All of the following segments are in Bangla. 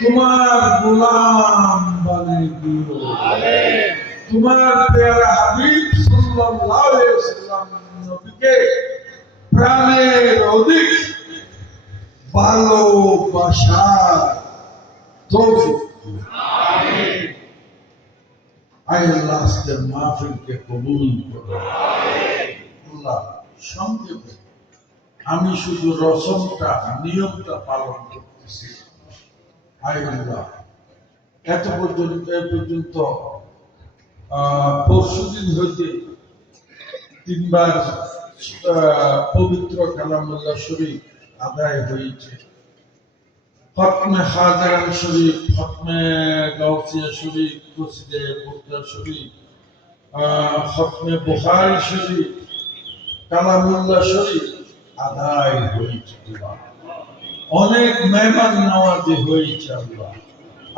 তোমার গোলাম বানিয়ে দিও। তোমার প্যারা হাবিব সাল্লাল্লাহু আলাইহি ওয়াসাল্লাম নবীকে প্রাণের অধিক ভালোবাসার তৌফিক দিও। আয় আল্লাহ আজকের মাহফিলকে কবুল করো। আল্লাহ সংক্ষেপে আমি শুধু রসমটা নিয়মটা পালন করতেছি। আয় আল্লাহ এ পর্যন্ত পরশুদিন হইতে তিনবার পবিত্র কালামুল্লাহ শরীফ আদায় হয়েছে। খতমে হাজারান শরীফ, খতমে গাউসিয়া শরীফ, কসিদে বুরদা শরীফ, খতমে বুখারী শরীফ, কালামুল্লাহ শরীফ আদায় হয়েছে। অনেক মেহমান নওয়াজি হয়েছে। আল্লাহ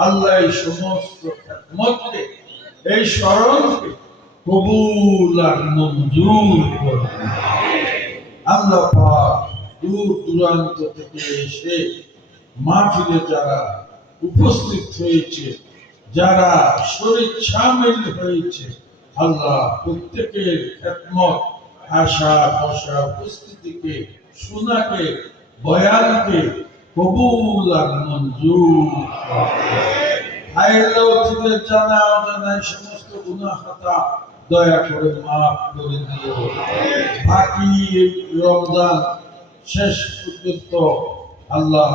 আল্লাহ এই সমস্ত খেদমতকে, এই স্মরণকে কবুল আর মঞ্জুর করুন। আল্লাহ পাক দূর দূরান্ত থেকে এসে মাহফিলে যারা উপস্থিত হয়েছে, যারা শরীর শামিল হয়েছে, আল্লাহ প্রত্যেকের খেদমত, আশা বসা উপস্থিতিকে, শোনাকে, বয়ানকে কবুল আর মঞ্জুর করুন। জানা অজানা সমস্ত গুনাহ খাতা দয়া করে মাফ করে দিও। বাকি রমজান শেষ পর্যন্ত আল্লাহ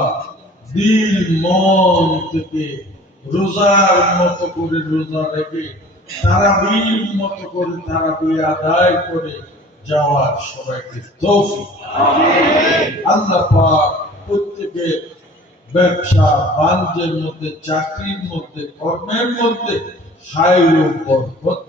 দিল মন থেকে রোজার মতো করে রোজা রেখে তারাবির মতো করে তারাবি আদায় করে যাওয়ার সবাইকে তৌফিক। আল্লাহ পাক প্রত্যেকের ব্যবসা বাণিজ্যের মধ্যে, চাকরির মধ্যে, কর্মের মধ্যে খায়র ও বরকত